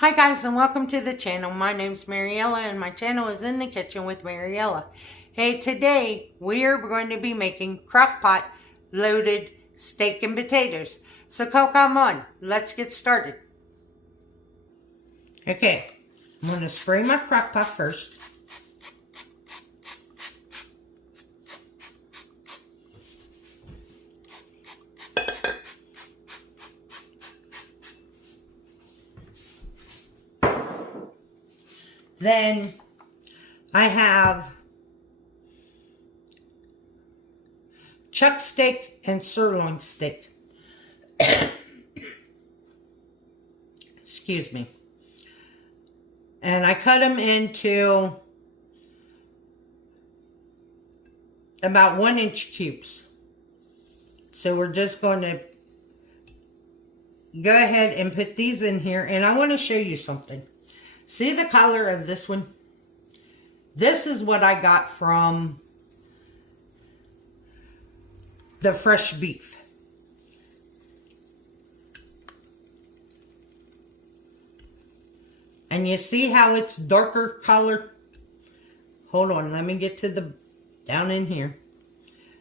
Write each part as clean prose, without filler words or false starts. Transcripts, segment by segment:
Hi guys, and welcome to the channel. My name's Mariella and my channel is In the Kitchen with Mariella. Hey, today we are going to be making crock-pot loaded steak and potatoes. So come on, let's get started. Okay, I'm going to spray my crock-pot first. Then I have chuck steak and sirloin steak. Excuse me. And I cut them into about 1-inch cubes. So we're just going to go ahead and put these in here. And I want to show you something. See the color of this one? This is what I got from the fresh beef. And you see how it's darker color? Hold on, let me get to the down in here.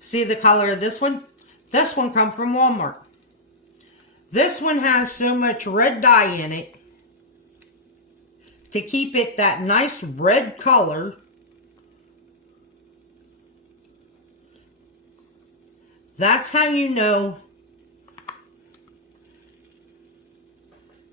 See the color of this one? This one come from Walmart. This one has so much red dye in it to keep it that nice red color. That's how you know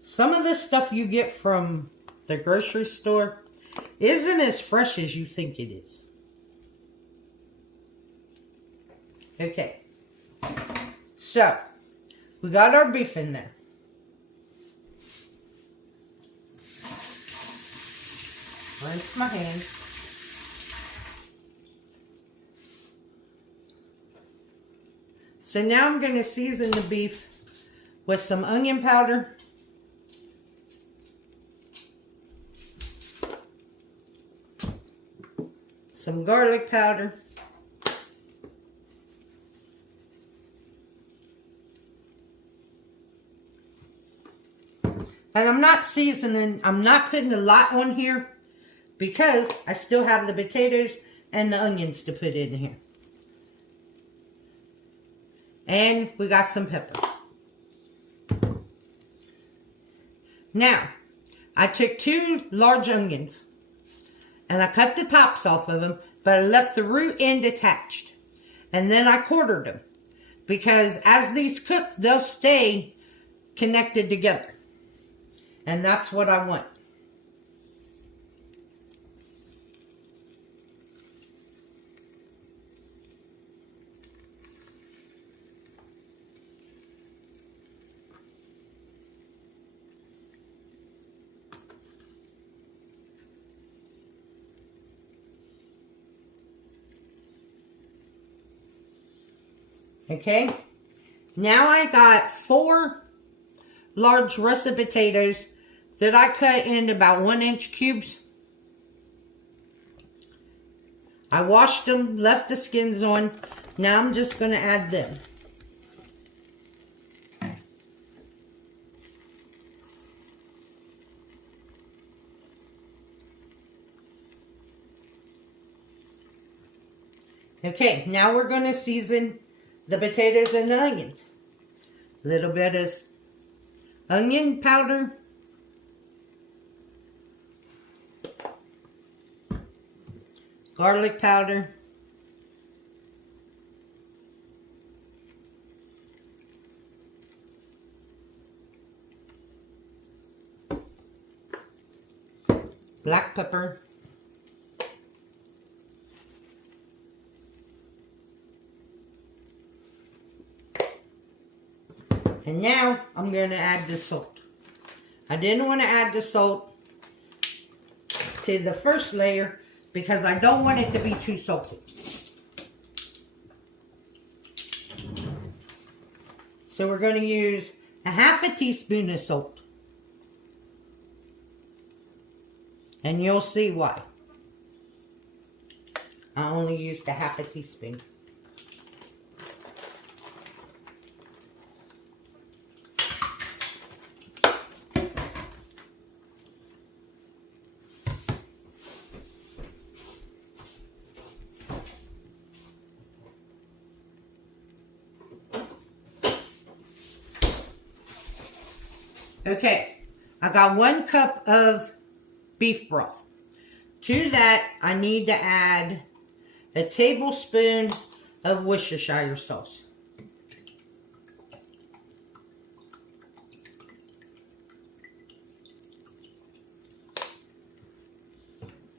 some of the stuff you get from the grocery store isn't as fresh as you think it is. Okay, so we got our beef in there. Rinse my hands. So now I'm going to season the beef with some onion powder, some garlic powder, and I'm not putting a lot on here because I still have the potatoes and the onions to put in here. And we got some pepper. Now, I took 2 large onions and I cut the tops off of them, but I left the root end attached. And then I quartered them because as these cook, they'll stay connected together. And that's what I want. Okay, now I got 4 large russet potatoes that I cut into about 1-inch cubes. I washed them, left the skins on. Now I'm just going to add them. Okay, now we're going to season the potatoes and the onions. A little bit of onion powder. Garlic powder. Black pepper. And now I'm going to add the salt. I didn't want to add the salt to the first layer because I don't want it to be too salty. So we're going to use a 1/2 teaspoon of salt. And you'll see why. I only used a 1/2 teaspoon. Okay, I got 1 cup of beef broth. To that, I need to add a tablespoon of Worcestershire sauce.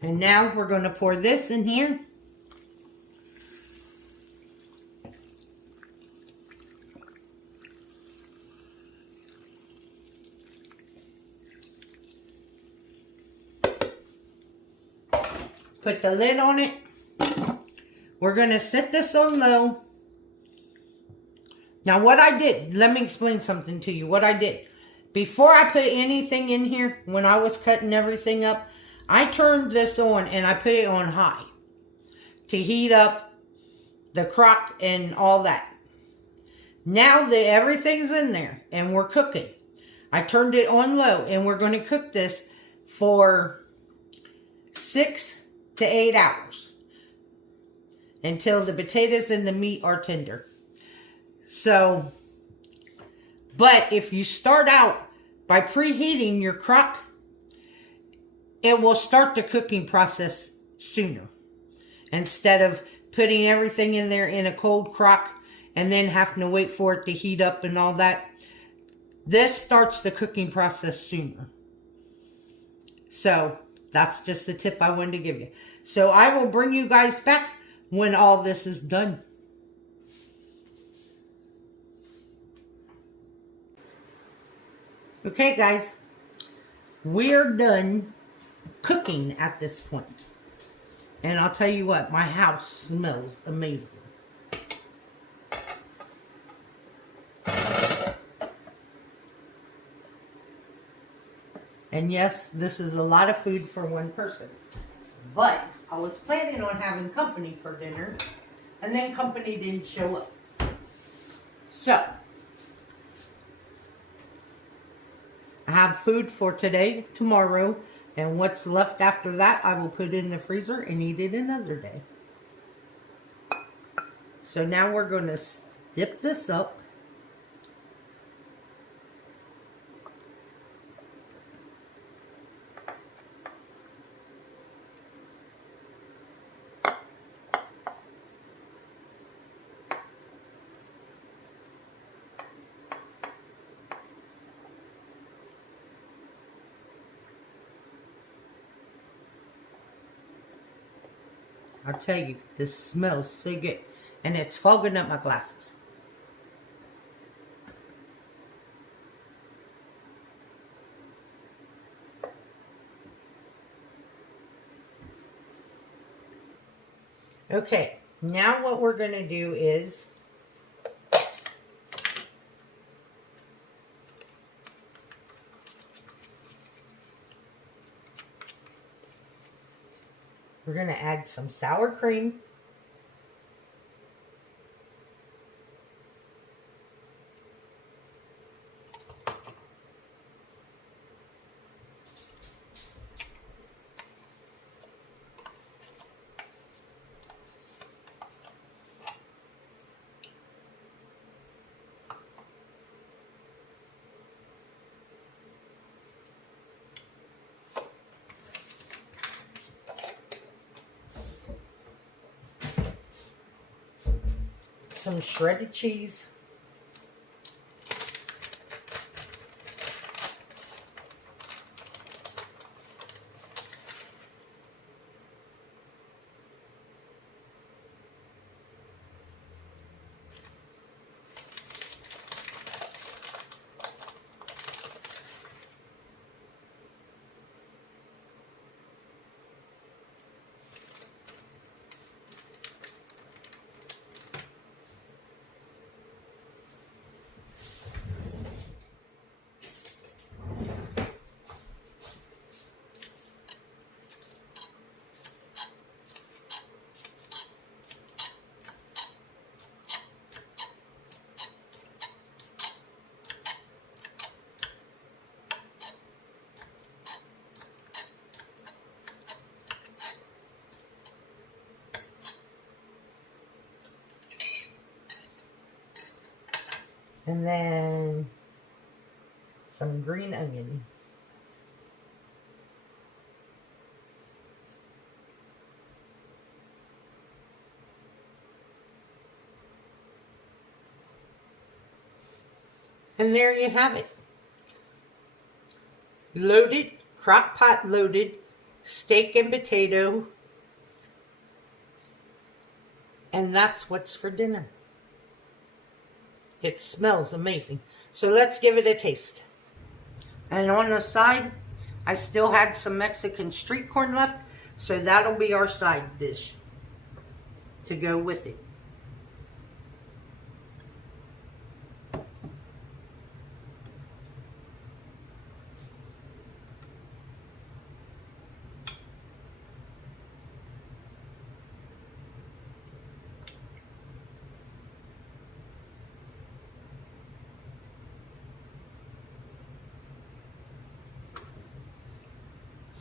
And now we're going to pour this in here. Put the lid on it. We're going to set this on low. Now what I did, let me explain something to you. What I did, before I put anything in here, when I was cutting everything up, I turned this on and I put it on high to heat up the crock and all that. Now that everything's in there and we're cooking, I turned it on low and we're going to cook this for 6 to 8 hours until the potatoes and the meat are tender. So, but if you start out by preheating your crock, it will start the cooking process sooner. Instead of putting everything in there in a cold crock and then having to wait for it to heat up and all that. This starts the cooking process sooner. So, that's just the tip I wanted to give you. So, I will bring you guys back when all this is done. Okay, guys. We're done cooking at this point. And I'll tell you what, my house smells amazing. And yes, this is a lot of food for one person. But I was planning on having company for dinner, and then company didn't show up. So, I have food for today, tomorrow, and what's left after that, I will put in the freezer and eat it another day. So now we're going to dip this up. I'll tell you, this smells so good. And it's fogging up my glasses. Okay, now what we're going to do is we're going to add some sour cream. Some shredded cheese. And then some green onion. And there you have it. Loaded, crock-pot loaded steak and potato. And that's what's for dinner. It smells amazing. So let's give it a taste. And on the side, I still had some Mexican street corn left. So that'll be our side dish to go with it.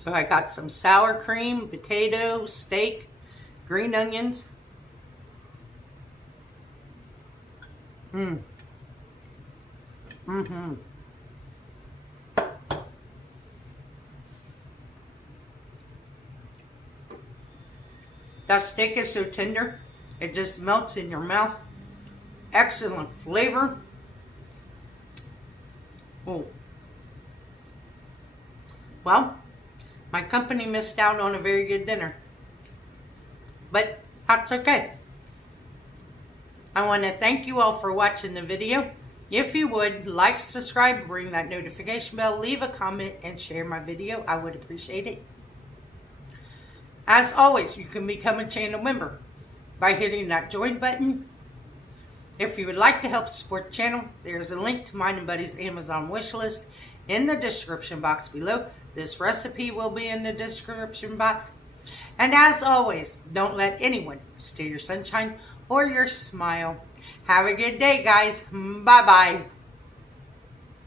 So I got some sour cream, potato, steak, green onions. That steak is so tender, it just melts in your mouth. Excellent flavor. Oh. Well, my company missed out on a very good dinner. But that's okay. I want to thank you all for watching the video. If you would, like, subscribe, ring that notification bell, leave a comment, and share my video. I would appreciate it. As always, you can become a channel member by hitting that join button. If you would like to help support the channel, there's a link to mine and Buddy's Amazon wish list in the description box below. This recipe will be in the description box. And as always, don't let anyone steal your sunshine or your smile. Have a good day, guys. Bye-bye.